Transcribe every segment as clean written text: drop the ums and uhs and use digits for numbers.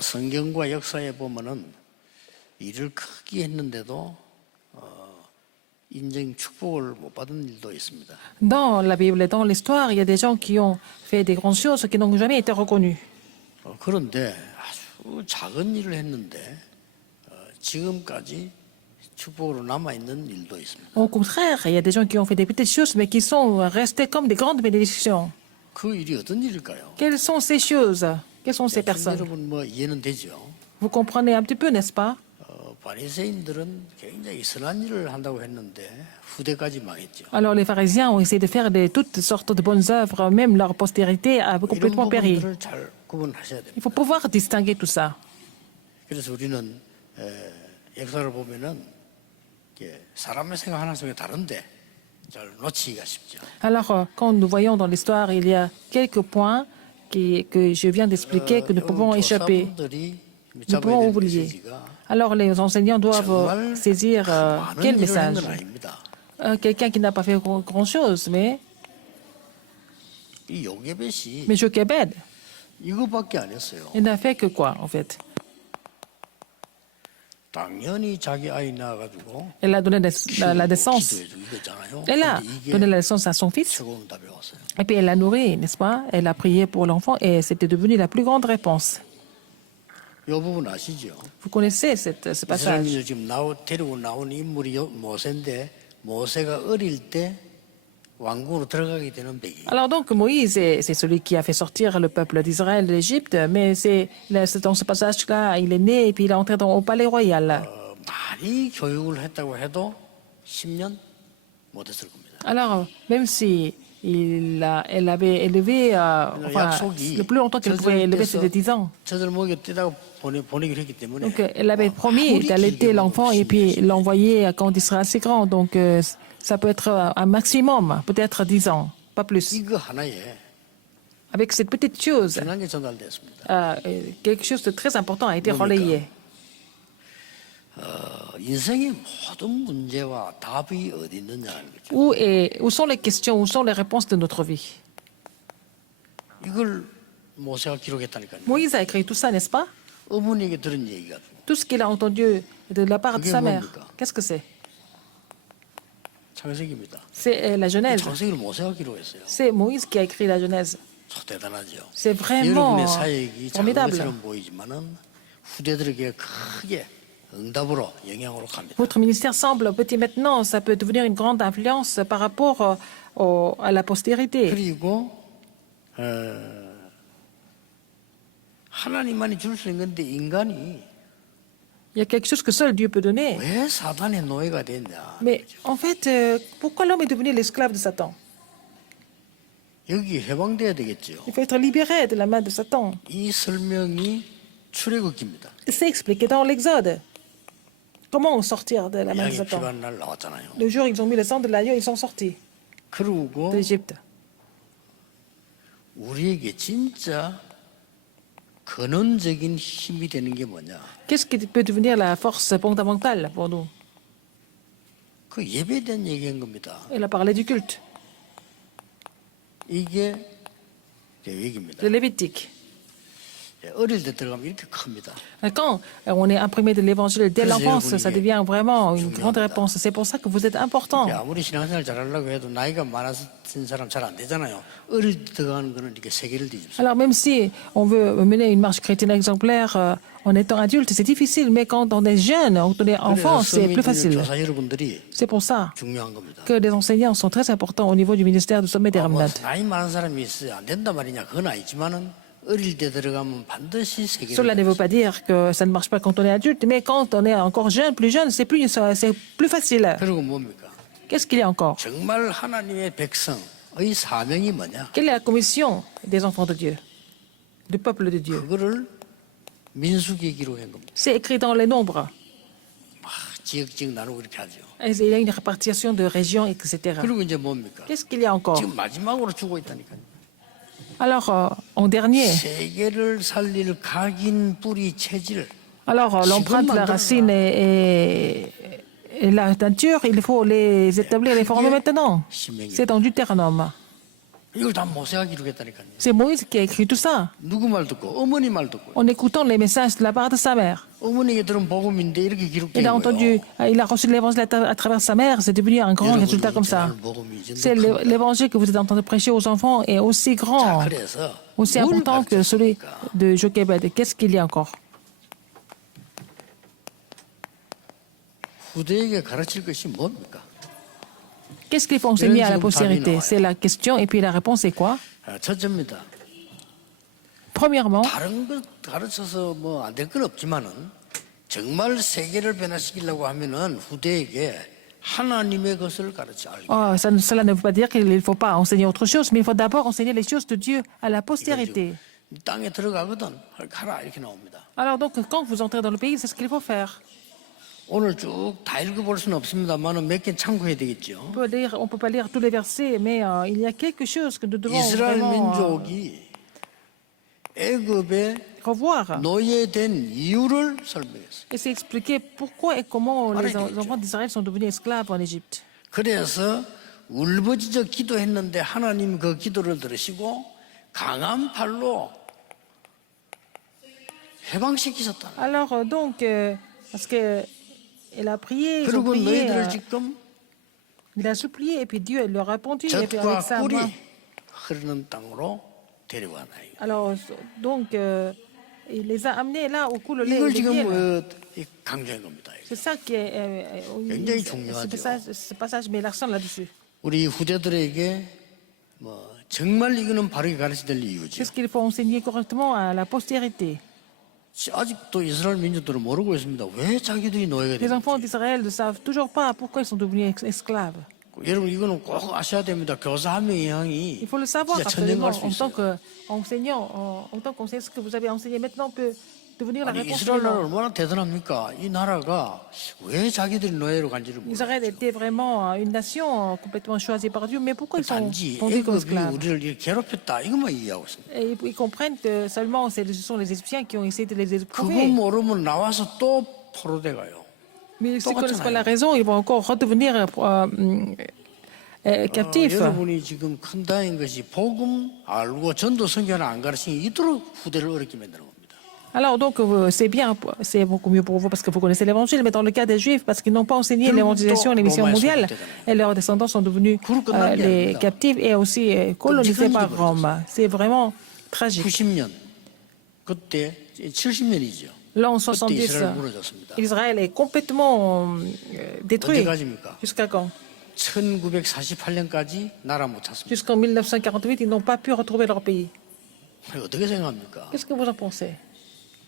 성경과 역사에 보면은 일을 크게 했는데도 인정 축복을 못 받은 일도 있습니다. Dans la Bible et dans l'histoire, il y a des gens qui ont fait des grandes choses qui n'ont jamais été reconnus. 그런데 아주 작은 일을 했는데 지금까지 축복으로 남아 있는 일도 있습니다. Au contraire, il y a des gens qui ont fait des petites choses, mais qui sont restés comme des grandes bénédictions. 그 일이 어떤 일일까요? Quelles sont ces choses? Quelles sont ces personnes? 여러분 뭐 이해는 되죠? Vous comprenez un petit peu, n'est-ce pas? 바리새인들은 굉장히 선한 일을 한다고 했는데 후대까지 망했죠. Alors les pharisiens ont essayé de faire toutes sortes de bonnes œuvres, même leur postérité a 이런 complètement péri. 부분들을 잘 구분하셔야 됩니다. Il faut pouvoir distinguer tout ça. 그래서 우리는 역사를 보면은 이게 사람의 생각 하나 속에 다른데 잘 놓치기가 쉽죠. Alors, quand nous voyons dans l'histoire, il y a quelques points que je viens d'expliquer que nous pouvons échapper. 교사분들이 Nous 잡아야 pouvons 될 oublier. 메시지가 Alors, les enseignants doivent 정말 saisir 많은 quel 일을 한 message? 건 아닙니다. Quelqu'un qui n'a pas fait grand-chose, mais 이 요게벳이 Jochebed, 이거밖에 안 했어요. il n'a fait que quoi, en fait? 당연히 자기 아이 낳아가지고 Elle a donné la naissance. 기도해주고 이거잖아요. Elle a 근데 이게 donné la naissance à son fils, 최고는 답이 왔어요. et puis elle l'a nourri, n'est-ce pas? Elle a prié pour l'enfant, et c'était devenu la plus grande réponse. 이 부분 아시죠? Vous connaissez ce passage? 이스라엘을 지금 데리고 나온 인물이 모세인데 모세가 어릴 때 왕궁으로 들어가게 되는 배기. Alors donc Moïse, c'est celui qui a fait sortir le peuple d'Israël de l'Égypte, mais c'est dans ce passage-là, il est né et puis il est entré au palais royal. 많이 교육을 했다고 해도 10년 못했을 겁니다. Alors, même si elle avait élevé, enfin, le plus longtemps qu'elle pouvait élever, c'était 10 ans. 저들 목에 떼다가 보내기로 했기 때문에 Donc, elle avait promis d'allaiter l'enfant et puis l'envoyer quand il sera assez grand. Donc, ça peut être un maximum, peut-être 10 ans, pas plus. 이거 하나에 Avec cette petite chose, 중요한 게 전달됐습니다. quelque chose de très important a été relayé. 인생의 모든 문제와 답이 어디 있느냐는 거죠. Où sont les questions, où sont les réponses de notre vie? 이걸 모세가 기록했다니까요. Moïse a écrit tout ça, n'est-ce pas? 어머니에게 들은 얘기가 Tout ce qu'il a entendu de la part de 그게 sa mère. 뭡니까? Qu'est-ce que c'est? 창세기입니다. C'est la Genèse. 창세기를 모세가 기록했어요. C'est Moïse qui a écrit la Genèse. 참 대단하죠. C'est vraiment 여러분의 사역이 작은 formidable. 것처럼 보이지만은 후대들에게 크게 응답으로 영향으로 갑니다. Votre ministère semble petit maintenant, ça peut devenir une grande influence par rapport à la postérité. 그리고 하나님만이 줄 수 있는 건데 인간이 Il y a quelque chose que seul Dieu peut donner. 왜 사단의 노예가 됐냐? Mais en fait, pourquoi l'homme est devenu l'esclave de Satan? 여기 해방돼야 되겠죠. Il faut être libéré de la main de Satan. 이 설명이 출애굽기입니다. C'est expliqué dans l'Exode. Comment sortir de la main de 양이 Satan? 필요한 날 나왔잖아요. Le jour où ils ont mis le sang de l'agneau, ils sont sortis 그리고 d'Égypte. 우리에게 진짜 근원적인 힘이 되는 게 뭐냐? Qu'est-ce qui peut devenir la force fondamentale pour nous? 그 예배에 대한 얘기한 겁니다. Elle a parlé du culte, 이게 계획입니다. de Lévitique. 어릴 때 들어가면 이렇게 큽니다. Quand on est imprimé de l'évangile dès l'enfance, ça devient vraiment une grande réponse. C'est pour ça que vous êtes important. 아무리 신앙생활 잘하려고 해도 나이가 많아진 사람 잘 안 되잖아요. 어릴 때 들어가는 거는 이렇게 세계를 뒤집습니다. Alors même si on veut mener une marche chrétienne exemplaire en étant adulte, c'est difficile. Mais quand on est jeune, quand on est enfant, c'est plus facile. 교사 여러분들이 C'est pour ça 중요한 겁니다. que les enseignants sont très importants au niveau du ministère du sommet des 뭐 Ramnad. 나이 많은 사람이 있어요. 안 된단 말이냐? 그건 아니지만은 어릴 때 들어가면 반드시 세계를 Cela ne veut pas dire que ça ne marche pas quand on est adulte, mais quand on est encore jeune, plus jeune, c'est plus facile. 그리고 뭡니까? Qu'est-ce qu'il y a encore? 정말 하나님의 백성의 사명이 뭐냐? Quelle est la commission des enfants de Dieu, du peuple de Dieu? 그거를 민수기에 기록한 겁니다. C'est écrit dans les nombres. 막 지역지역 나누고 이렇게 하죠. Et il y a une répartition de régions, etc. 그리고 이제 뭡니까? Qu'est-ce qu'il y a encore? 지금 마지막으로 주고 있다니까요. Alors, en dernier, 세계를 살릴 각인 뿌리 체질. alors l'empreinte, la racine et la nature, il faut les établir, les former maintenant. C'est dans Deutéronome. 이걸 다 모세가 기록했다니까요. C'est Moïse qui a écrit tout ça, 누구 말 듣고? 어머니 말 듣고. en écoutant les messages de la part de sa mère. 어머니에게 들은 복음인데 이렇게 Il 기록된 a 거예요. entendu, il a reçu l'évangile à travers sa mère, c'est devenu un grand résultat comme ça. C'est l'évangile que vous êtes en train de prêcher aux enfants est aussi 자, grand, 그래서 aussi 뭘 important que celui 가르쳤습니까? de Jochebed. Qu'est-ce qu'il y a encore? 후대에게 가르칠 것이 뭡니까? Qu'est-ce qu'il faut enseigner à la postérité? C'est la question, et puis la réponse est quoi? 아, 첫째입니다. Premièrement, 다른 것 가르쳐서 뭐 안 될 건 없지만은 정말 세계를 변화시키려고 하면은 후대에게 하나님의 것을 가르쳐 알게. cela ne veut pas dire qu'il ne faut pas enseigner autre chose, mais il faut d'abord enseigner les choses de Dieu à la postérité. 땅에 들어가거든 하라 이렇게 나옵니다. Alors donc, quand vous entrez dans le pays, c'est ce qu'il faut faire. 오늘 쭉 다 읽어볼 수는 없습니다만은 몇 개 참고해야 되겠죠. On ne peut pas lire tous les versets, mais il y a quelque chose que nous devons 이스라엘 vraiment 민족이 애굽에 revoir. 노예된 이유를 설명했어요. Et c'est expliquer pourquoi et comment les 알아야겠죠. enfants d'Israël sont devenus esclaves en Égypte. 그래서 울부짖어 기도했는데 하나님 그 기도를 들으시고 강한 팔로 해방시키셨다. Alors donc, parce que il a prié, ils ont 그리고 prié, 너희들을 지금 il a supplié, et puis Dieu leur a répondu, et puis 젖과 avec ça, 꿀이 moi. 흐르는 땅으로 데려가나요. Alors, donc, il les a amenés là où coule le lait et 이걸 le 지금 miel. 강조한 겁니다. C'est ça qui est, 굉장히 중요하죠. ce passage met l'accent là-dessus. 우리 후대들에게 뭐 정말 이거는 바르게 가르쳐야 될 이유죠. Qu'est-ce qu'il faut enseigner correctement à la postérité? 아직도 이스라엘 민족들은 모르고 있습니다. 왜 자기들이 노예가 Les 되는지. enfants d'Israël ne savent toujours pas pourquoi ils sont devenus esclaves. 여러분 이거는 꼭 아셔야 됩니다. 교사 한 명의 영향이 Il faut le savoir 진짜 천년 absolument. 갈 수 En tant 있어요. qu'enseignant, en tant qu'enseignant, ce que vous avez enseigné maintenant peut devenir la 아니, réponse. 이스라엘 나라 finale. 얼마나 대단합니까? 이 나라가 왜 자기들이 노예로 간지를 몰라요. Israël était vraiment une nation complètement choisie par Dieu, mais pourquoi ils sont 단지 vendus comme 애굽이 esclaves? 우리를 이렇게 괴롭혔다 이것만 이해하고 있습니다. Et ils comprennent que seulement ce sont les Égyptiens qui ont essayé de les 그거 éprouver. 모르면 나와서 또 포로돼 가요. Mais s'ils ne connaissent pas 똑같잖아요. la raison, ils vont encore redevenir captifs. 여러분이 지금 큰 다인 것이 복음 알고 전도 선교를 안 가르치니 이토록 후대를 어렵게 만드는 겁니다. Alors donc c'est bien, c'est beaucoup mieux pour vous parce que vous connaissez l'évangile, mais dans le cas des Juifs, parce qu'ils n'ont pas enseigné l'évangélisation et les missions mondiales, et leurs descendants sont devenus les captifs et aussi colonisés par Rome. C'est vraiment tragique. 90년 그때 70년이죠. L'an 그때 70, 이스라엘 무너졌습니다. Israël est complètement détruit. 언제까지입니까? Jusqu'à quand? 1948년까지 나라 못 찾습니다. Jusqu'en 1948, ils n'ont pas pu retrouver leur pays. 어떻게 생각합니까? Qu'est-ce que vous en pensez?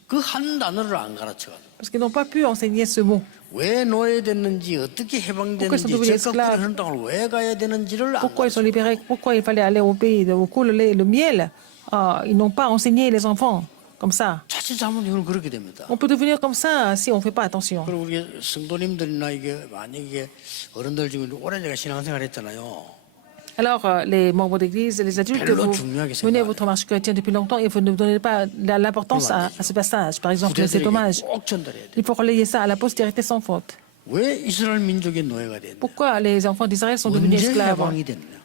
그 한 단어를 안 가르쳐가지고 Parce qu'ils n'ont pas pu enseigner ce mot. 왜 노예됐는지 어떻게 해방되는지 젖과 꿀 흐르는 땅을 왜 가야 되는지를 안 Pourquoi ils sont 가르쳐요. libérés? Pourquoi il fallait aller au pays où coule le lait et le miel? Ils n'ont pas enseigné les enfants comme ça. 자칫하면 이건 그렇게 됩니다. On peut devenir comme ça si on ne fait pas attention. 그리고 우리 성도님들이나 이게 만약에 어른들 중에 오래 제가 신앙생활 했잖아요. Alors, les membres d'église, les adultes, 별로 vous 중요하게 menez 생각 안 votre marche chrétienne depuis longtemps et vous ne donnez pas l'importance à ce passage. Par exemple, c'est dommage. 후대들에게 꼭 전달해야 돼. Il faut relayer ça à la postérité sans faute. 왜 이스라엘 민족의 노예가 됐냐? Pourquoi les enfants d'Israël sont devenus 언제 esclaves? 해방이 됐냐?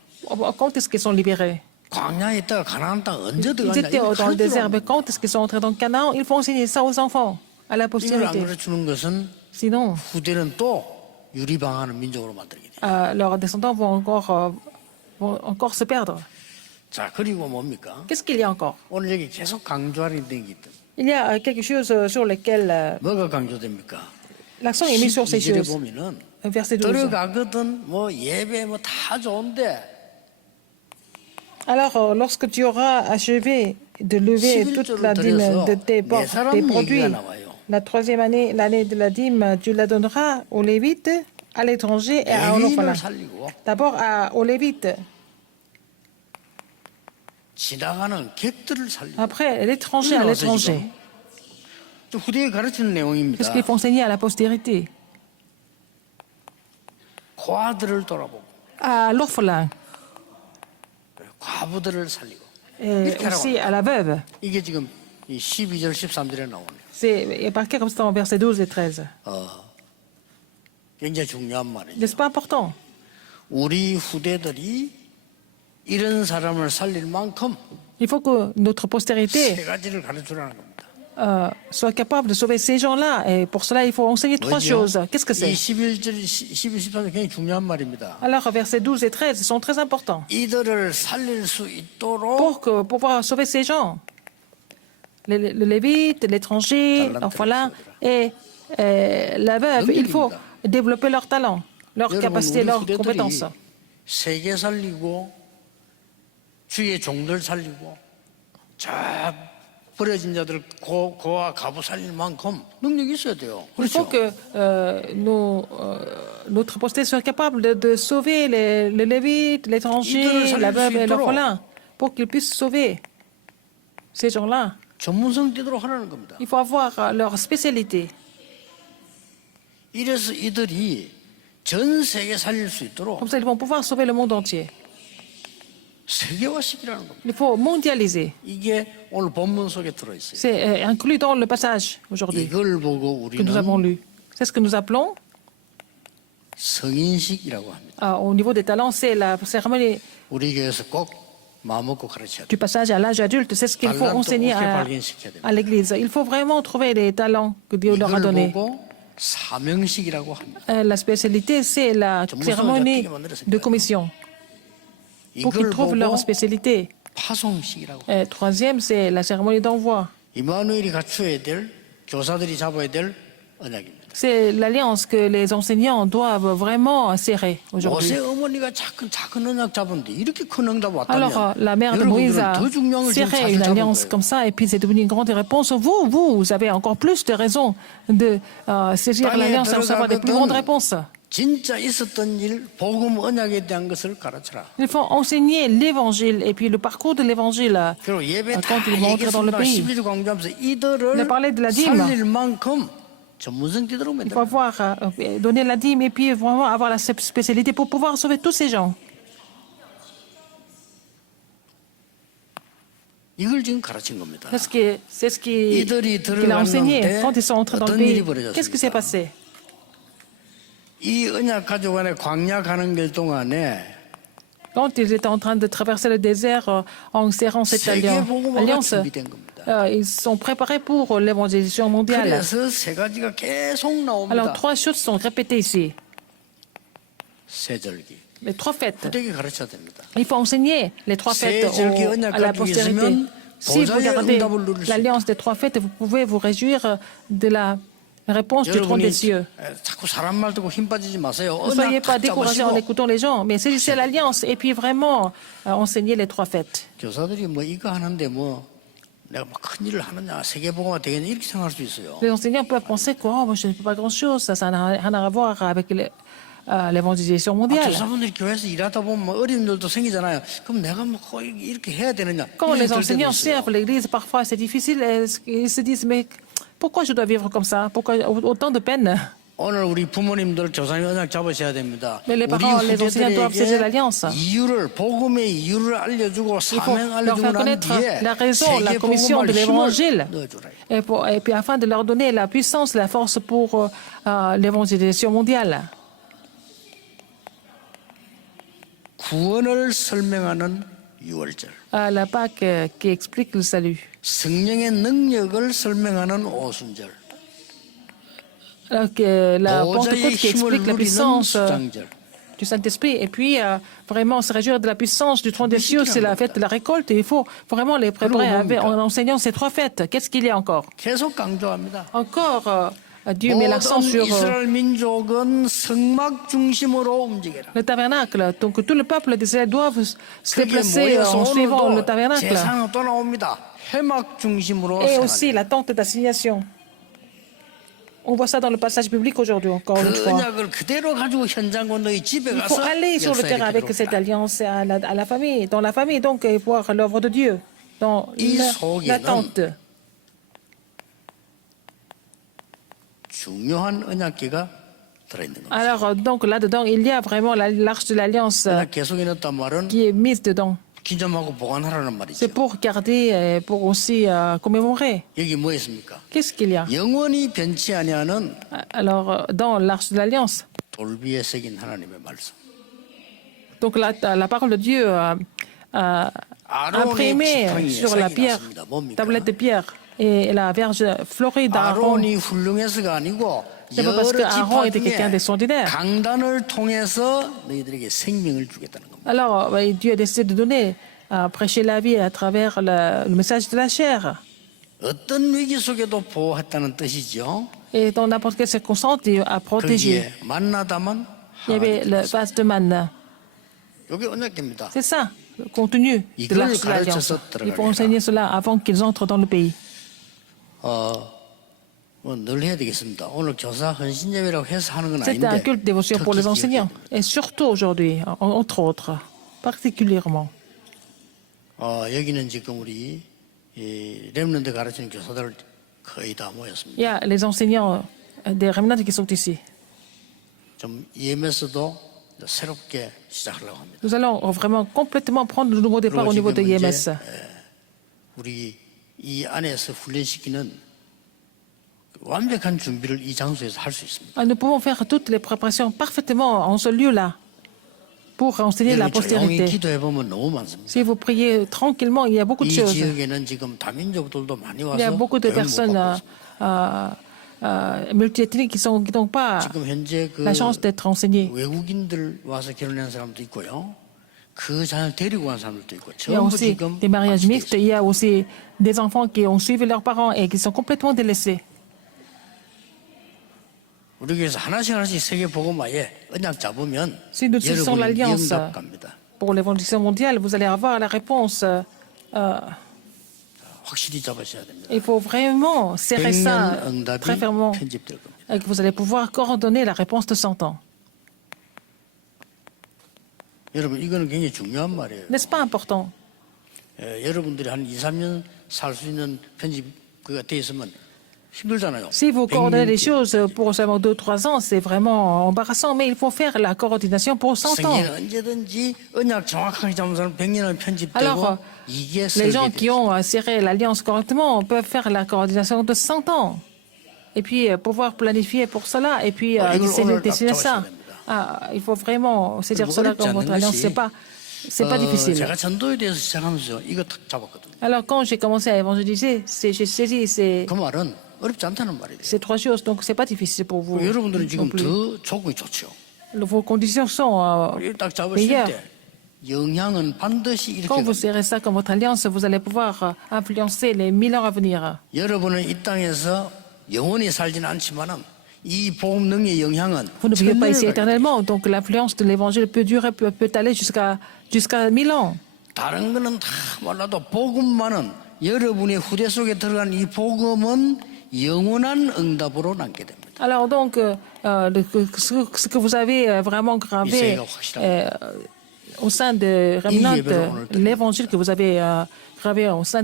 Quand est-ce qu'ils sont libérés? 광야에 있다가 가나안 땅 언제 Ils 들어갔냐? étaient dans le désert, mais quand est-ce qu'ils sont entrés dans Canaan? Il faut enseigner ça aux enfants, à la 이걸 안 postérité. 가르치는 것은 Sinon, 후대는 또 유리방하는 민족으로 만들게 돼. leurs descendants vont encore se perdre. 자, 그리고 뭡니까? Qu'est-ce qu'il y a encore? 오늘 여기 계속 강조하는 게 있다. Il y a quelque chose sur lequel 뭐가 강조됩니까? l'accent est mis sur ces 12절에 choses. 보면은 Verset 12. 들어가거든 뭐 예배 뭐 다 좋은데 Alors, lorsque tu auras achevé de lever toute la dîme de tes produits, la troisième année, l'année de la dîme, tu la donneras aux Lévites, à l'étranger et à l'orphelin. 애인을 살리고 D'abord aux Lévites, 지나가는 객들을 살리고 après l'étranger à l'étranger. 후대에 가르치는 내용입니다. Qu'est-ce qu'il faut enseigner à la postérité? 고아들을 돌아보고 À l'orphelin 과부들을 살리고 et 이렇게 하라고 aussi 합니다. à la veuve. 이게 지금 이 12절 13절에 나오네요. C'est marqué comme ça en versets 12 et 13. 굉장히 중요한 말이죠. N'est-ce pas important? 우리 후대들이 이런 사람을 살릴 만큼 Il faut que notre postérité 세 가지를 가르치라는 겁니다. soit capable de sauver ces gens-là. Et pour cela, il faut enseigner trois 뭐지요? choses. Qu'est-ce que 이 c'est? 11절, 12, 13절 굉장히 중요한 말입니다. Alors, versets 12 et 13 sont très importants. 이들을 살릴 수 있도록 Pour pouvoir sauver ces gens, le Lévite, l'étranger, l'orphelin et la veuve, il faut développer leur talent, leur 여러분, capacité, 우리 leurs 후대들이 compétences. 세계 살리고 주의 종들 살리고 저 버려진 자들 고아 가부 살릴 만큼 능력이 있어야 돼요. Il faut 그렇죠? que notre posté soit capable de sauver les Lévites, l'étranger, la veuve et l'orphelin, pour qu'ils puissent sauver ces gens-là. 전문성 띠도록 하라는 겁니다. Il faut avoir leur spécialité. 이래서 이들이 전 세계 살릴 수 있도록 Comme ça, ils vont pouvoir sauver le monde entier. 세계화시키라는 겁니다. Il faut mondialiser. 이게 오늘 본문 속에 들어있어요. C'est inclus dans le passage aujourd'hui 이걸 보고 que nous avons 우리는 lu. C'est ce que nous appelons, 성인식이라고 합니다. au niveau des talents, c'est la cérémonie 우리 교회에서 꼭 마음먹고 가르쳐야 돼요. du passage à l'âge adulte. C'est ce qu'il faut enseigner à l'Église. Il faut vraiment trouver les talents que Dieu leur a 이걸 donnés. 보고 사명식이라고 합니다. La spécialité, c'est la cérémonie de commission, pour qu'ils 이걸 trouvent leur 보고 spécialité. 파송식이라고 합니다. Et troisième, c'est la cérémonie d'envoi. 이마누엘이 갖춰야 될 교사들이 잡아야 될 언약입니다. C'est l'alliance que les enseignants doivent vraiment serrer aujourd'hui. 모세 어머니가 작은 언약 잡은데 이렇게 큰 응답 Alors, 왔다면 la mère de Moïse a 더 중요한 걸 지금 serré 사실 une 잡은 alliance 거예요. comme ça, et puis c'est devenu une grande réponse. Vous avez encore plus de raisons de saisir l'alliance et recevoir des plus grandes réponses. 진짜 있었던 일, 복음 언약에 대한 것을 가르쳐라. Il faut enseigner l'évangile et puis le parcours de l'évangile. 그리고 예배 다 quand ils vont entrer dans le 얘기했습니다. pays. 11조 강조하면서 Il 이들을 a parlé de la dîme. 살릴 만큼 전문성 띠도록 Il faut 만들어. avoir, donner la dîme et puis vraiment avoir la spécialité pour pouvoir sauver tous ces gens. 이걸 지금 가르친 겁니다. C'est ce qu'il a enseigné quand ils sont entrés dans le pays. Qu'est-ce qui s'est passé? 이 언약 가족 안에 광야 가는 길 동안에 Quand ils étaient en train de traverser le désert en serrant cette 세계복음화가 alliance, 준비된 겁니다. ils sont préparés pour l'évangélisation mondiale. 그래서 세 가지가 계속 Alors, 나옵니다. trois choses sont répétées ici. 세절기. Les trois fêtes. 후대기 가르쳐야 됩니다. Il faut enseigner les trois fêtes 세절기 언약 à la 가지고 postérité. 있으면 Si vous 보좌의 gardez 응답을 누릴 수 l'alliance des trois fêtes, vous pouvez vous réjouir de la réponse du trône des cieux. 자꾸 사람 말 듣고 힘 빠지지 마세요. Ne soyez 언약 pas 딱 découragés en 잡으시고 écoutant les gens, mais saisissez l'alliance et puis vraiment enseigner les trois fêtes. 교사들이 뭐 이거 하는데 뭐 내가 뭐 큰 일을 하느냐 세계복음화 되겠냐 이렇게 생각할 수 있어요. Les enseignants peuvent penser que moi, je ne fais pas grand-chose, ça n'a rien à voir avec l'évangélisation mondiale. 교사분들이 교회에서 일하다 보면 뭐 어려운 일도 생기잖아요. 그럼 내가 뭐 꼭 이렇게 해야 되느냐? Quand 이런 les 생각이 들 때도 enseignants 있어요. servent l'Église, parfois c'est difficile, et ils se disent, mais pourquoi je dois vivre comme ça? Pourquoi autant de peine? 오늘 우리 부모님들 교사님 언약 잡으셔야 됩니다. Mais les 우리 parents, les enseignants doivent saisir 후대들에게 l'alliance. 이유를 복음의 이유를 알려주고 Il faut 사명 leur 알려주고 faire 난 connaître 뒤에 la raison, la commission 세계복음화를 de l'évangile. 힘을 넣어주라. Et puis afin de leur donner la puissance, la force pour l'évangélisation mondiale. 구원을 설명하는 유월절. La Pâque qui explique le salut. 성령의 능력을 설명하는 오순절. La Pentecôte 보좌의 qui 힘을 explique la 누리는 puissance 수장절. du Saint-Esprit. Et puis, vraiment se réjouir de la puissance du trône des cieux, c'est la fête de la récolte. Et il faut vraiment les préparer en enseignant ces trois fêtes. Qu'est-ce qu'il y a encore? 계속 강조합니다. Encore, Dieu met l'accent 모든 sur 이스라엘 민족은 성막 중심으로 움직여라. le tabernacle. Donc, tout le peuple d'Israël doivent se 그게 déplacer en 모여서 suivant le 오늘도 tabernacle. 제사는 또 나옵니다. 회막 중심으로 Et 생활해라. aussi la tente d'assignation. On voit ça dans le passage biblique aujourd'hui, encore une 그 fois. 언약을 그대로 가지고 현장과 너희 집에 Il faut 가서 aller sur le terrain avec 역사에 cette alliance à la famille, dans la famille, donc, et voir l'œuvre de Dieu dans 이 la 속에는 tente. 중요한 언약궤가 들어있는 겁니다. Alors, donc, là-dedans, il y a vraiment l'arche de l'alliance 언약 계속에 넣었단 말은 qui est mise dedans. 기념하고 보관하라는 말이죠. C'est pour garder, et pour aussi commémorer. 여기 뭐 있습니까? Qu'est-ce qu'il y a? 영원히 변치 아니하는 Alors, dans l'arche de l'alliance, 돌비에 새긴 하나님의 말씀. donc la parole de Dieu imprimée sur la pierre, tablette de pierre. Et la Vierge fleurie d'Aaron, 아론이 훌륭해서가 아니고 c'est pas parce que 여러 Aaron 지파 était quelqu'un 중에 d'extraordinaire. 강단을 통해서 너희들에게 생명을 주겠다는 겁니다. Alors, Dieu a décidé de donner, prêcher la vie à travers le message de la chair. 어떤 위기 속에도 보호했다는 뜻이죠. Et dans n'importe quelle circonstance, Dieu a protégé. 거기에 만나다만 Il y avait le vase de manne. 이게 언약입니다. C'est ça, le contenu de l'arche de l'Alliance. Il faut enseigner cela avant qu'ils entrent dans le pays. 늘 해야 되겠습니다. 오늘 교사 헌신 예배라고 해서 하는 건 C'est un 아닌데 culte dévotion pour les 특히 enseignants. Et surtout aujourd'hui, entre autres, particulièrement. 여기는 지금 우리 렘넌트 가르치는 교사들 거의 다 모였습니다. Il y a les enseignants des remnants qui sont ici. 좀 EMS도 새롭게 시작하려고 합니다. Nous allons vraiment complètement prendre le nouveau départ au niveau de 지금 IMS. 이제 우리 이 안에서 훈련시키는 완벽한 준비를 이 장소에서 할 수 있습니다. Nous pouvons faire toutes les préparations parfaitement en ce lieu-là pour enseigner la 여러분 조용히 postérité. 기도해 보면 너무 많습니다. Si vous priez tranquillement, il y a beaucoup de 이 choses. 지역에는 지금 다민족들도 많이 Il y a 와서 beaucoup de 교육을 못 personnes 받고 있습니다. multiethniques qui n'ont pas 지금 현재 그 la chance d'être enseignés. 외국인들 와서 결혼한 사람도 있고요. 그 자녀를 데리고 간 사람들도 있고 Il y a 전부 aussi 지금 des mariages 방치돼 mixtes. 있습니다. Il y a aussi des enfants qui ont suivi leurs parents et qui sont complètement délaissés. 우리 교회에서 하나씩 세계 복음화에 언약 잡으면 Si nous tissons 여러분이 l'alliance 영답 갑니다. pour l'évangélisation mondiale, vous allez avoir la réponse. 확실히 잡으셔야 됩니다. Il faut vraiment serrer ça 100년 응답이 très fermement 편집될 겁니다. et que vous allez pouvoir coordonner la réponse de 100 ans. 여러분 이거는 굉장히 중요한 말이에요. N'est-ce pas important? 여러분들이 한 2, 3년 살 수 있는 편집가 돼 있으면 힘들잖아요. Si vous coordonnez les 100년째. choses pour seulement 2-3 ans, c'est vraiment embarrassant, mais il faut faire la coordination pour 100 ans. 성경은 언제든지 언약 정확하게 잡은 사람 100년을 편집되고 Alors, 이게 les gens qui 설계돼요. ont serré l'alliance correctement peuvent faire la coordination de 100 ans. Et puis pouvoir planifier pour cela et puis 이걸 오늘 딱 dessiner ça. 잡으셔야 됩니다. Il faut vraiment saisir 그리고 cela 어렵지 comme votre 않는 alliance. 것이, C'est pas difficile. 제가 전도에 대해서 시작하면서 이거 딱 잡았거든요. Alors quand j'ai commencé à évangéliser, j'ai saisi 그 말은 어렵지 않다는 말이에요. ces trois choses, donc c'est pas difficile pour vous. 여러분들은 non 지금 plus. 더 조건이 좋죠. Vos conditions sont 이거 딱 잡으실 meilleures. 때 영향은 반드시 이렇게 Quand vous 갑니다. serrez ça comme votre alliance, vous allez pouvoir influencer les 1000 ans à venir. 여러분은 이 땅에서 영원히 살지는 않지만은 이 복음 능의 영향은 Vous ne vivez pas ici 천년을 가게 돼요. éternellement, donc l'influence de l'évangile peut durer, peut aller jusqu'à 1000 ans. 다른 거는 다 몰라도 복음만은 여러분의 후대 속에 들어간 이 복음은 영원한 응답으로 남게 됩니다. Alors donc, ce que vous avez vraiment gravé au sein de Remnant, l'évangile que vous avez gravé au sein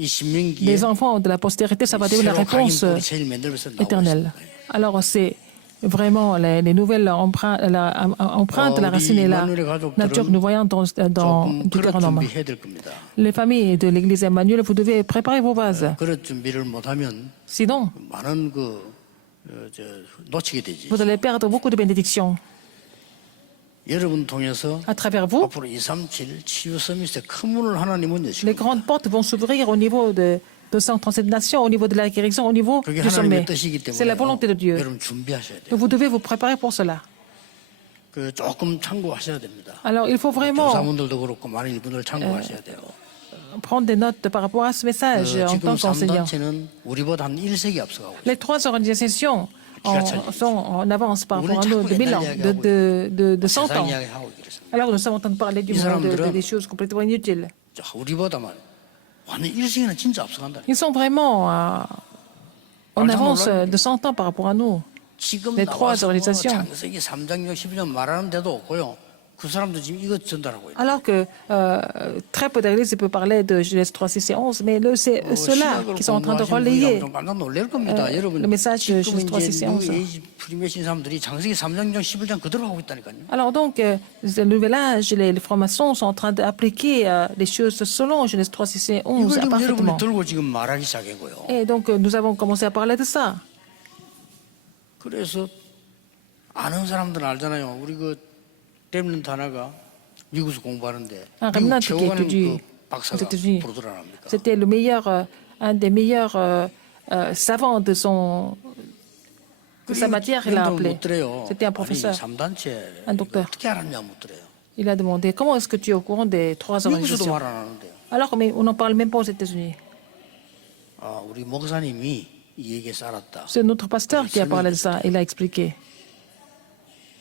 이 신명기에 des enfants de la postérité, ça va donner la 새로 각인 réponse 뿌리 제일 맨 들면서 나오고 éternelle. 있습니다. Alors c'est vraiment les nouvelles empreintes, de la racine et la nature que nous voyons dans 조금 그릇 Deutéronome. 준비해야 될 겁니다. Les familles de l'église Emmanuel, vous devez préparer vos vases. 그릇 준비를 못하면 Sinon, 많은 놓치게 되지. vous allez perdre beaucoup de bénédictions. 여러분 통해서 À travers vous, 앞으로 237 치유 서밋에 큰 문을 하나님은 les 여시고 grandes portes vont s'ouvrir au niveau de 237 nations, au niveau de la guérison, au niveau 그게 du sommet. 하나님의 뜻이기 C'est la volonté de 때문에 Dieu. 여러분 준비하셔야 돼요. Donc vous devez vous préparer pour cela. 그 조금 참고하셔야 됩니다. Alors il faut vraiment 교사분들도 그렇고 많은 이분들 참고하셔야 돼요. prendre des notes par rapport à ce message en 지금 tant qu'enseignant. 3단체는 우리보다 한 1세기 앞서가고 있어요. Les trois organisations sont en avance par rapport à nous de 1000 ans, de 100 세상 ans. 이야기하고 그랬습니다. Alors nous sommes en train de parler du monde, des choses complètement inutiles. 우리보다만 완전 1세기는 진짜 앞서간다. Ils sont vraiment en avance de 100 ans par rapport à nous. 지금 Les trois 나와서 organisations. 창세기 3장 11년 말하는 데도 없고요. 그 사람도 지금 이거 전달하고 있어요. Alors que très peu d'églises peuvent parler de Genèse 3, 6 et 11, mais c'est ceux-là qui sont en train de relayer 좀 깜짝 놀랄 겁니다. 여러분 le message de 지금 Genèse 3, 6 이제 et 11. 뉴에이지 프리메신 사람들이 창세기 3장 11장 그대로 하고 있다니까요. Alors donc, le nouvel âge, les francs-maçons sont en train d'appliquer les choses selon Genèse 3, 6 et 11 이걸 지금 parfaitement. 여러분이 들고 지금 말하기 시작했고요. Et donc, nous avons commencé à parler de ça. 그래서 아는 사람들은 알잖아요. 우리 그 렘넌트 하나가 미국에서 공부하는데 Un 미국 remnant qui 최고가는 étudie 그 박사가 aux États-Unis. 부르더라 합니까? C'était le meilleur, un des meilleurs savants de sa matière, il l'a appelé. C'était un professeur, un docteur. 어떻게 알았냐 묻더래요. Il a demandé comment est-ce que tu es au courant des 3 미국에서도 organisations? 말 안 하는데요. Alors, mais on n'en parle même pas aux États-Unis. 아, 우리 목사님이 이 얘기에서 알았다. C'est notre pasteur qui a parlé de ça. Il a expliqué.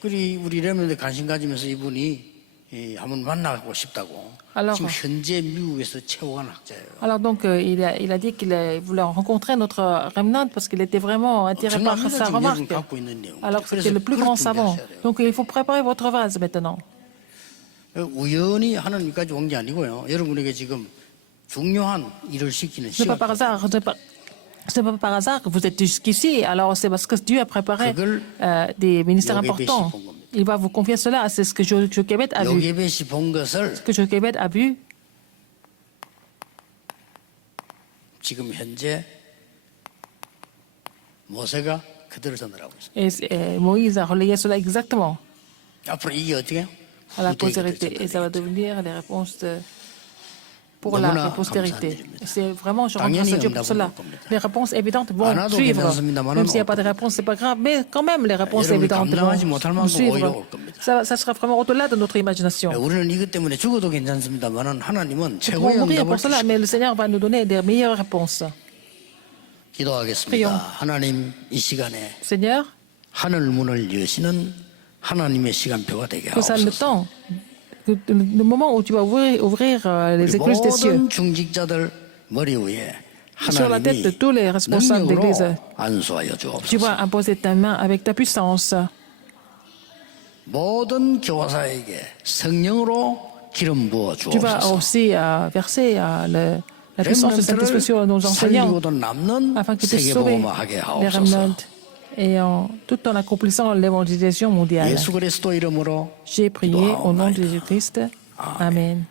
그리 우리 레몬에 관심 가지면서 이분이 한번 만나고 싶다고. Alors, 지금 현재 미국에서 최고관 학자예요. alors donc, il a dit qu'il voulait rencontrer notre remnant parce qu'il était vraiment attiré par sa 지금 여러분 remarque. 갖고 있는 내용. Alors que c'était le plus grand savant. Donc, il faut préparer votre vase maintenant. 우연히 하나님까지 온 게 아니고요. 여러분에게 지금 중요한 일을 시키는 Ce n'est pas 시간. par hasard. Ce n'est pas par hasard que vous êtes jusqu'ici. Alors, c'est parce que Dieu a préparé des ministères importants. Il va vous confier cela. C'est ce que Jochebed a vu. 요게벳이 본 것을 Ce que Jochebed a vu, 지금 현재 모세가 그대로 전달하고 있어요. et Moïse a relayé cela exactement 앞으로 이게 어떻게 해요? à la 후대에게 postérité. Et ça va devenir les réponses pour 너무나 la postérité. 감사드립니다. C'est vraiment, je rends 당연히 grâce à Dieu pour 응답은 cela. 올 겁니다. Les réponses évidentes vont 안 와도 suivre. 괜찮습니다만은 Même s'il n'y a pas de réponse, c'est pas grave. Mais quand même, les réponses 여러분이 évidentes 감당하지 못할 vont 만큼 오히려 suivre. 올 겁니다. Ça sera vraiment au-delà de notre imagination. 우리는 이것 때문에 죽어도 괜찮습니다만은 하나님은 Nous 최고의 pouvons mourir 응답을 pour cela, mais le Seigneur va nous donner des meilleures réponses. 기도하겠습니다. prions. 하나님 이 시간에 Seigneur, 하늘 문을 여시는 하나님의 시간표가 되게 que ça le 하옵소서. temps, le moment où tu vas ouvrir les écluses des cieux 모든 중직자들 머리 위에 sur la tête de 하나님이 tous les responsables d'église. 능력으로 안수하여 Tu 주옵소서. vas imposer ta main avec ta puissance. 모든 교사에게 성령으로 기름 부어 Tu vas 주옵소서. aussi verser la puissance de Saint-Esprit sur nos enseignants 살리고도 남는 afin qu'ils puissent sauver 세계복음화하게 les 하옵소서. remnants et tout en accomplissant l'évangélisation mondiale. 예수 그리스도 이름으로 J'ai prié au nom de Jésus-Christ. Amen.